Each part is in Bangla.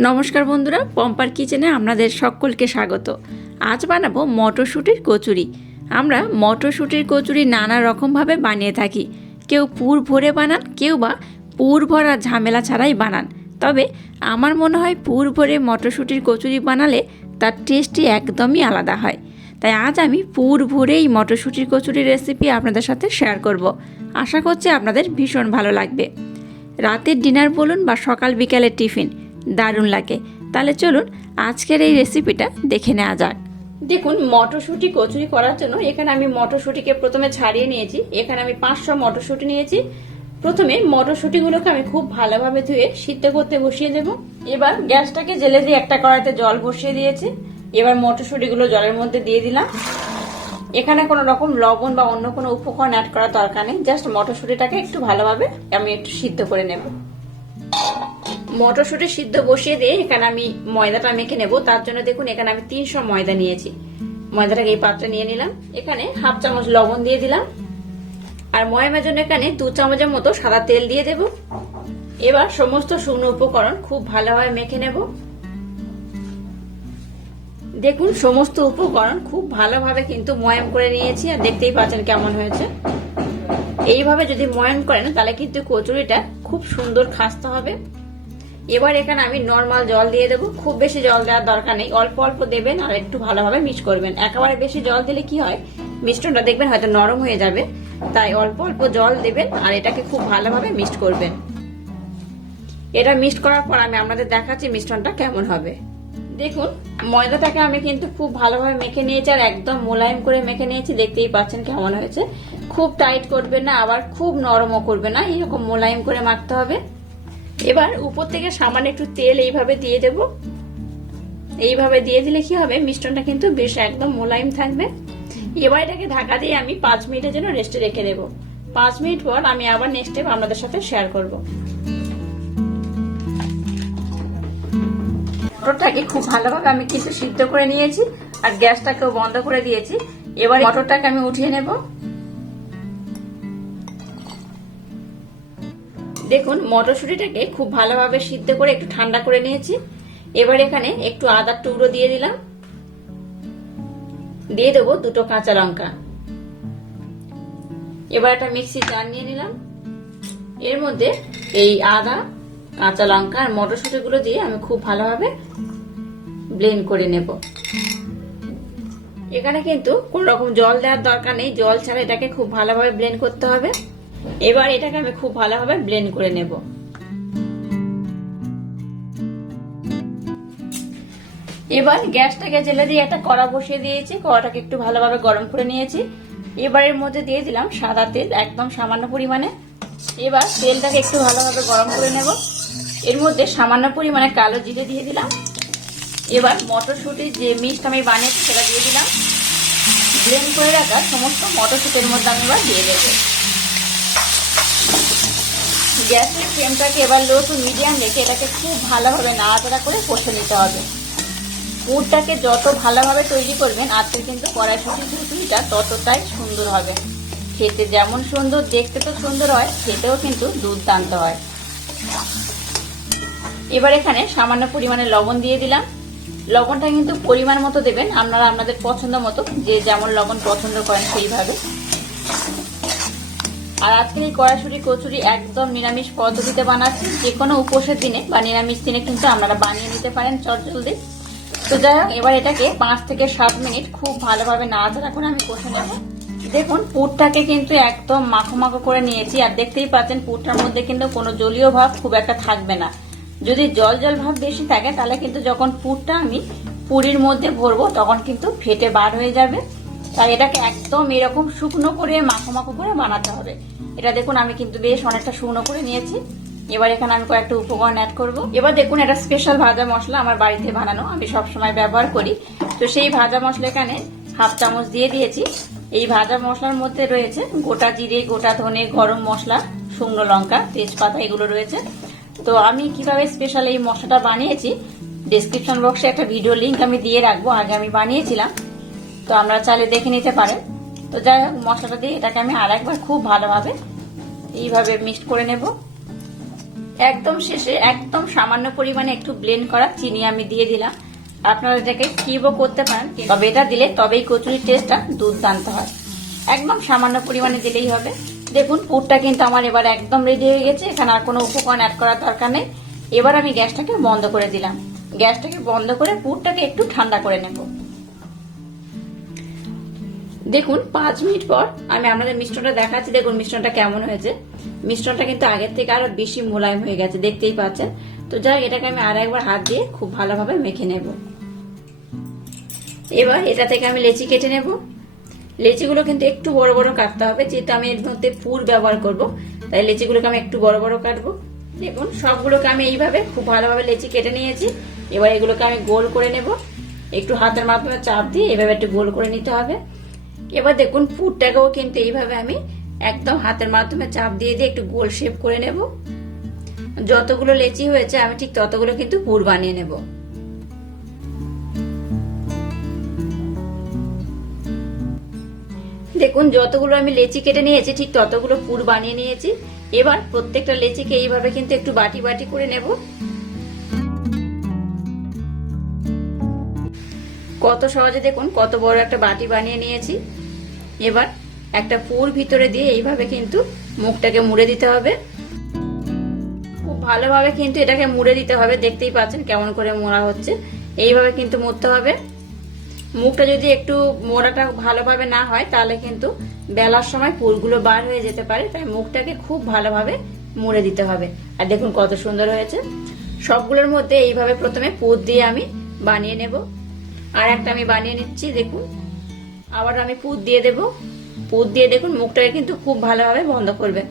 নমস্কার বন্ধুরা, পম্পার কিচেনে আপনাদের সকলকে স্বাগত। আজ বানাবো মটরশুঁটির কচুরি। আমরা মটরশুঁটির কচুরি নানা রকমভাবে বানিয়ে থাকি। কেউ পুর ভরে বানান, কেউ বা পুর ভরা ঝামেলা ছাড়াই বানান। তবে আমার মনে হয় পুর ভরে মটরশুঁটির কচুরি বানালে তার টেস্টই একদমই আলাদা হয়। তাই আজ আমি পুর ভরেই মটরশুঁটির কচুরির রেসিপি আপনাদের সাথে শেয়ার করব। আশা করছি আপনাদের ভীষণ ভালো লাগবে। রাতের ডিনার বলুন বা সকাল বিকালের টিফিন। দারুণ লাগে। তাহলে চলুন আজকের এই রেসিপিটা দেখে নেওয়া যাক। দেখুন, মটরশুঁটি কচুরি করার জন্য এখানে আমি মটরশুঁটিকে প্রথমে ছাড়িয়ে নিয়েছি। এখানে আমি পাঁচশো মটরশুঁটি নিয়েছি। প্রথমে মটরশুঁটিগুলোকে আমি খুব ভালোভাবে ধুয়ে সিদ্ধ করতে বসিয়ে দেব। এবার গ্যাসটাকে জেলে দিয়ে একটা কড়াইতে জল বসিয়ে দিয়েছি। এবার মটরশুঁটিগুলো জলের মধ্যে দিয়ে দিলাম। এখানে কোনো রকম লবণ বা অন্য কোনো উপকরণ অ্যাড করার দরকার নেই। জাস্ট মটরশুঁটিটাকে একটু ভালোভাবে আমি একটু সিদ্ধ করে নেব। মটরশুঁটি সিদ্ধ বসিয়ে দিয়ে এখানে আমি ময়দাটা মেখে নেব। তার জন্য দেখুন, এখানে আমি তিনশো ময়দা নিয়েছি। ময়দাটাকে এই পাত্রে নিয়ে নিলাম। এখানে হাফ চামচ লবণ দিয়ে দিলাম। আর ময়ামের জন্য এখানে দু চামচের মতো সাদা তেল দিয়ে দেব। এবার সমস্ত শুকনো উপকরণ খুব ভালোভাবে মেখে নেব। দেখুন, সমস্ত উপকরণ খুব ভালোভাবে কিন্তু ময়াম করে নিয়েছি আর দেখতেই পাচ্ছেন কেমন হয়েছে। এইভাবে যদি ময়ান করেন, তাহলে কিন্তু কচুরিটা খুব সুন্দর খাস্তে হবে। এবার এখানে আমি নর্মাল জল দিয়ে দেবো। খুব বেশি জল দেওয়ার দরকার নেই। অল্প অল্প দেবেন আর একটু ভালোভাবে মিক্স করবেন। একেবারে বেশি জল দিলে কি হয়? মিশ্রণটা দেখবেন হয়তো নরম হয়ে যাবে। তাই অল্প অল্প জল দেবেন আর এটাকে খুব ভালোভাবে মিক্সড করবেন। এটা মিক্সড করার পর আমি আপনাদের দেখাচ্ছি মিশ্রণটা কেমন হবে। দেখুন, ময়দাটাকে আমি কিন্তু খুব ভালোভাবে মেখে নিয়েছি আর একদম মোলায়েম করে মেখে নিয়েছি। দেখতেই পাচ্ছেন কেমন হয়েছে। খুব টাইট করবে না, আবার খুব নরমও করবে না। এরকম মোলায়েম করে মাখতে হবে। এবার উপর থেকে সামান্য একটু তেল এইভাবে দিয়ে দেব। এইভাবে দিয়ে দিলে কি হবে? মিশ্রণটা কিন্তু বেশ একদম মোলায়েম থাকবে। এবার এটাকে ঢাকা দিয়ে আমি পাঁচ মিনিটের জন্য রেস্টে রেখে দেব। পাঁচ মিনিট পর আমি আবার নেক্সট স্টেপ আপনাদের সাথে শেয়ার করব। মটরটাকে খুব ভালোভাবে আমি কিছু সিদ্ধ করে নিয়েছি আর গ্যাসটাকেও বন্ধ করে দিয়েছি। এবার মটরটাকে আমি উঠিয়ে নেব। দেখুন, মটরশুঁটিটাকে খুব ভালোভাবে সিদ্ধ করে একটু ঠান্ডা করে নিয়েছি। এবার এখানে একটু আদার টুকরো দিয়ে দিলাম। দিয়ে দেবো দুটো কাঁচা লঙ্কা। এবার একটা মিক্সি জার নিয়ে নিলাম। এর মধ্যে এই আদা, কাঁচা লঙ্কা আর মটরশুঁটি গুলো দিয়ে আমি খুব ভালোভাবে ব্লেন্ড করে নেব। এখানে কিন্তু কোন রকম জল দেওয়ার দরকার নেই। জল ছাড়া এটাকে খুব ভালোভাবে ব্লেন্ড করতে হবে। এবার এটাকে আমি খুব ভালোভাবে ব্লেন্ড করে নেব। এবার গ্যাসটাকে জেলে দিয়ে একটা কড়া বসিয়ে দিয়েছি। কড়াটাকে একটু ভালোভাবে গরম করে নিয়েছি। এবারের মধ্যে দিয়ে দিলাম সাদা তেল, একদম সামান্য পরিমাণে। এবার তেলটাকে একটু ভালোভাবে গরম করে নেব। এর মধ্যে সামান্য পরিমাণে কালো জিরে দিয়ে দিলাম। এবার মটরশুঁটির যে মিক্সটা আমি বানিয়েছি সেটা দিয়ে দিলাম। ব্লেন্ড করে রাখা সমস্ত মটরশুঁটির মধ্যে আমি এবার দিয়ে দেবো। গ্যাসের ফ্লেমটাকে এবার লো টু মিডিয়াম রেখে এটাকে খুব ভালোভাবে নাড়াচাড়া করে কষে নিতে হবে। পুরটাকে যত ভালোভাবে তৈরি করবেন আজকে কিন্তু কড়াইশুটির খিচুড়িটা ততটাই সুন্দর হবে। খেতে যেমন সুন্দর, দেখতে তো সুন্দর হয়, খেতেও কিন্তু দুর্দান্ত হয়। এবার এখানে সামান্য পরিমাণে লবণ দিয়ে দিলাম। লবণটা কিন্তু পরিমাণ মতো দেবেন, আপনারা আপনাদের পছন্দ মতো, যে যেমন লবণ পছন্দ করেন সেইভাবে। আর আজকের এই কড়াইশুটি, কচুরি একদম নিরামিষ পদ্ধতিতে বানাচ্ছি। যে কোনো উপোসের দিনে বা নিরামিষ দিনে কিন্তু আপনারা বানিয়ে নিতে পারেন চটজলদি তো যাই হোক, এবার এটাকে পাঁচ থেকে সাত মিনিট খুব ভালোভাবে নাড়াচাড়া করে আমি কষে নেব। দেখুন, পুরটাকে কিন্তু একদম মাখো মাখো করে নিয়েছি। আর দেখতেই পাচ্ছেন, পুরটার মধ্যে কিন্তু কোনো জলীয় ভাব খুব একটা থাকবে না। যদি জল জল ভাব বেশি থাকে, তাহলে কিন্তু যখন পুরটা আমি পুরীর মধ্যে ভরবো, তখন কিন্তু ফেটে বার হয়ে যাবে। তাই এটাকে একদম এরকম শুকনো করে মাখো মাখো করে বানাতে হবে। এটা দেখুন, আমি কিন্তু বেশ অনেকটা শুকনো করে নিয়েছি। এবার এখানে আমি কয়েকটা উপকরণ অ্যাড করব। এবার দেখুন, এটা স্পেশাল ভাজা মশলা আমার বাড়িতে বানানো, আমি সব সময় ব্যবহার করি। তো সেই ভাজা মশলা এখানে হাফ চামচ দিয়ে দিয়েছি। এই ভাজা মশলার মধ্যে রয়েছে গোটা জিরে, গোটা ধনে, গরম মশলা, শুকনো লঙ্কা, তেজপাতা, এগুলো রয়েছে। তো আমি কীভাবে স্পেশাল এই মশলাটা বানিয়েছি ডিসক্রিপশন বক্সে একটা ভিডিও লিঙ্ক আমি দিয়ে রাখব, আগে আমি বানিয়েছিলাম। তো আমরা চাইলে দেখে নিতে পারেন। তো যাই হোক, মশলাটা দিয়ে এটাকে আমি আর একবার খুব ভালোভাবে এইভাবে মিক্সড করে নেব। একদম শেষে একদম সামান্য পরিমাণে একটু ব্লেন্ড করা চিনি আমি দিয়ে দিলাম। আপনারা এটাকে স্কিপও করতে পারেন, তবে এটা দিলে তবেই কচুরির টেস্টটা দুর্দান্ত হয়। একদম সামান্য পরিমাণে দিলেই হবে। দেখুন, পুরটা কিন্তু আমার এবার একদম রেডি হয়ে গেছে। এখানে আর কোনো উপকরণ অ্যাড করার দরকার নেই। এবার আমি গ্যাসটাকে বন্ধ করে দিলাম। গ্যাসটাকে বন্ধ করে পুরটাকে একটু ঠান্ডা করে নেব। দেখুন, পাঁচ মিনিট পর আমি আপনাদের মিশ্রণটা দেখাচ্ছি। দেখুন, মিশ্রণটা কেমন হয়েছে। মিশ্রণটা কিন্তু আগের থেকে আরও বেশি মোলায়েম হয়ে গেছে, দেখতেই পাচ্ছেন। তো যাই এটাকে আমি আর একবার হাত দিয়ে খুব ভালোভাবে মেখে নেব। এবার এটা থেকে আমি লেচি কেটে নেব। লেচিগুলো কিন্তু একটু বড় বড় কাটতে হবে, যেহেতু আমি এর মধ্যে পুর ব্যবহার করব, তাই লেচিগুলোকে আমি একটু বড় বড় কাটবো। দেখুন, সবগুলোকে আমি এইভাবে খুব ভালোভাবে লেচি কেটে নিয়েছি। এবার এগুলোকে আমি গোল করে নেব। একটু হাতের মাধ্যমে চাপ দিয়ে এভাবে একটু গোল করে নিতে হবে। এবার দেখুন পুরটাকেও কিন্তু এইভাবে আমি একদম হাতের মাধ্যমে চাপ দিয়ে দিয়ে একটু গোল শেপ করে নেব। যতগুলো লেচি হয়েছে, আমি ঠিক ততগুলো কিন্তু পুর বানিয়ে নেব। দেখুন, যতগুলো আমি লেচি কেটে নিয়েছি, ঠিক ততগুলো পুর বানিয়ে নিয়েছি। এবার প্রত্যেকটা লেচিকে এইভাবে কিন্তু একটু বাটি বাটি করে নেব। কত সহজে দেখুন, কত বড় একটা বাটি বানিয়ে নিয়েছি। এবার একটা পুর ভিতরে দিয়ে এইভাবে কিন্তু মুখটাকে মুড়ে দিতে হবে। খুব ভালোভাবে কিন্তু এটাকে মুড়ে দিতে হবে, দেখতেই পাচ্ছেন কেমন করে মোড়া হচ্ছে। এইভাবে কিন্তু মুড়তে হবে। মুখটা যদি একটু মোড়াটা ভালোভাবে না হয়, তাহলে কিন্তু বেলার সময় পুরগুলো বার হয়ে যেতে পারে, তাই মুখটাকে খুব ভালোভাবে মুড়ে দিতে হবে। আর দেখুন কত সুন্দর হয়েছে। সবগুলোর মধ্যে এইভাবে প্রথমে পুর দিয়ে আমি বানিয়ে নেব। আর একটা আমি বানিয়ে নিচ্ছি, দেখুন। আবার আমি পুর দিয়ে দেব। পুর দিয়ে দেখুন, মুখটাকে কিন্তু খুব ভালোভাবে বন্ধ করবেন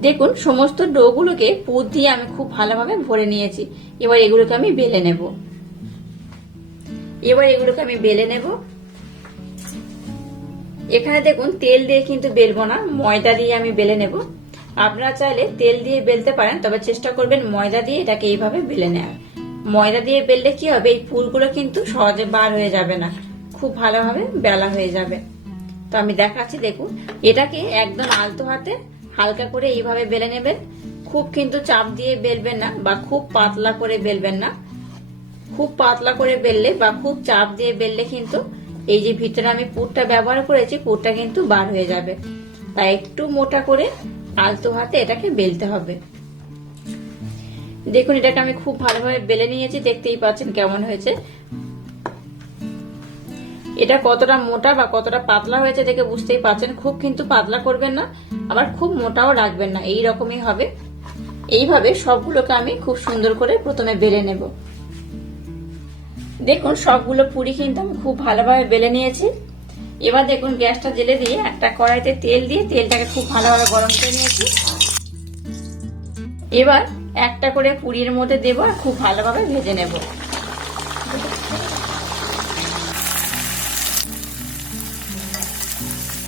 দেখুন, সমস্ত ডোগুলোকে পুর দিয়ে আমি খুব ভালোভাবে ভরে নিয়েছি। এবার এগুলোকে আমি বেলে নেব। এবার এগুলোকে আমি বেলে নেব। এখানে দেখুন, তেল দিয়ে কিন্তু বেলবো না, ময়দা দিয়ে আমি বেলে নেব। আপনারা চাইলে তেল দিয়ে বেলতে পারেন, তবে চেষ্টা করবেন ময়দা দিয়ে এটাকে এইভাবে বেলে নেওয়ার। ময়দা দিয়ে বেললে কি হবে? এই ফুলগুলো কিন্তু সহজে বার হয়ে যাবে না। খুব ভালোভাবে বেলা হয়ে যাবে। তো আমি দেখাচ্ছি, দেখুন। এটাকে একদম আলতো হাতে হালকা করে এইভাবে বেলে নেবেন। খুব কিন্তু চাপ দিয়ে বেলবেন না বা খুব পাতলা করে বেলবেন না। খুব পাতলা করে বেললে বা খুব চাপ দিয়ে বেললে কিন্তু এই যে ভিতরে আমি পুরটা ব্যবহার করেছি, পুরটা কিন্তু বার হয়ে যাবে। তাই একটু মোটা করে আলতো হাতে এটাকে বেলতে হবে। দেখুন, এটাকে আমি খুব ভালোভাবে বেলে নিয়েছি, দেখতেই পাচ্ছেন কেমন হয়েছে। এটা কতটা মোটা বা কতটা পাতলা হয়েছে দেখে বুঝতেই পারছেন খুব কিন্তু পাতলা করবেন না, আবার খুব মোটাও রাখবেন না, এই রকমই হবে। এইভাবে সবগুলোকে আমি খুব সুন্দর করে প্রথমে বেলে নেব। দেখুন, সবগুলো পুরি কিন্তু আমি খুব ভালোভাবে বেলে নিয়েছি। এবার দেখুন গ্যাসটা জেলে দিয়ে একটা কড়াইতে তেল দিয়ে তেলটাকে খুব ভালোভাবে গরম করে নিয়েছি। এবার একটা করে পুরির মধ্যে দেবো আর খুব ভালোভাবে ভেজে নেব।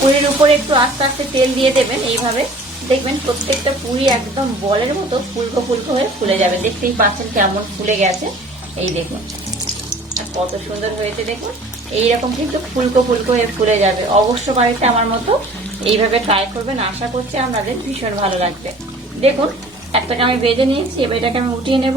পুরির উপরে একটু আস্তে আস্তে তেল দিয়ে দেবেন, এইভাবে। দেখবেন প্রত্যেকটা পুরি একদম বলের মতো ফুলকো ফুলকো হয়ে ফুলে যাবে। দেখতেই পাচ্ছেন কেমন ফুলে গেছে। এই দেখুন, আর কত সুন্দর হয়েছে দেখুন। এইরকম কিন্তু ফুলকো ফুলকো হয়ে ফুলে যাবে। অবশ্য বাড়িতে আমার মতো এইভাবে ট্রাই করবেন, আশা করছি আপনাদের ভীষণ ভালো লাগবে। দেখুন, একটাকে আমি ভেজে নিয়েছি, এবার এটাকে আমি উঠিয়ে নেব।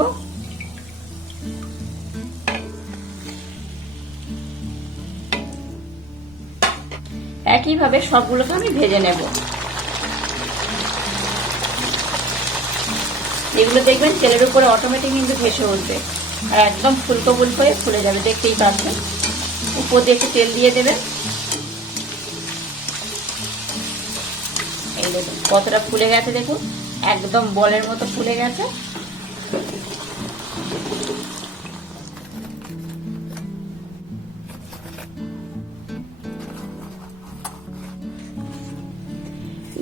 একইভাবে সবগুলোকে আমি ভেজে নেব। এগুলো দেখবেন তেলের উপরে অটোমেটিক কিন্তু ভেসে উঠবে। আর একদম ফুলকো ফুলকো ফুলে যাবে, দেখতেই পাচ্ছেন। উপর দিয়ে একটু তেল দিয়ে দেবেন। এই দেখুন, কতটা ফুলে গেছে দেখুন, একদম বলের মতো ফুলে গেছে।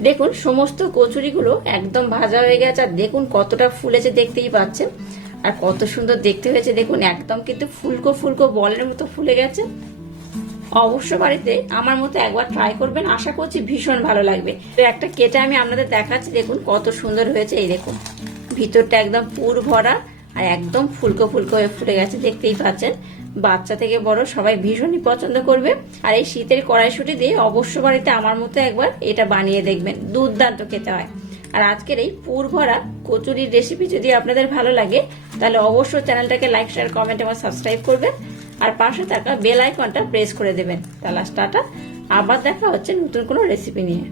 দেখুন, সমস্ত কচুরিগুলো একদম ভাজা হয়ে গেছে, আর দেখুন কতটা ফুলেছে, দেখতেই পাচ্ছেন। আর কত সুন্দর দেখতে হয়েছে। দেখুন, একদম কিন্তু ফুলকো ফুলকো বলের মতো ফুলে গেছে। অবশ্য বাড়িতে আমার মতো একবার ট্রাই করবেন। আশা করছি ভীষণ ভালো লাগবে। তো একটা কেটে আমি আপনাদের দেখাচ্ছি। দেখুন, কত সুন্দর হয়েছে এই দেখুন। ভিতরটা একদম পুর ভরা আর একদম ফুলকো ফুলকো হয়ে ফুলে গেছে, দেখতেই পাচ্ছেন। বাচ্চা থেকে বড়, সবাই ভীষণই পছন্দ করবে। আর এই শীতের কড়াইশুটি দিয়ে অবশ্য বাড়িতে আমার মতো একবার এটা বানিয়ে দেখবেন। দুর্দান্ত খেতে হয়। আর আজকের এই পুর ভরা কচুরির রেসিপি যদি আপনাদের ভালো লাগে, তাহলে অবশ্যই চ্যানেলটাকে লাইক শেয়ার কমেন্ট এবং সাবস্ক্রাইব করবেন। আর পাশে থাকা বেল আইকনটা প্রেস করে দেবেন। তাহলে টাটা। আবার দেখা হচ্ছে নতুন কোনো রেসিপি নিয়ে।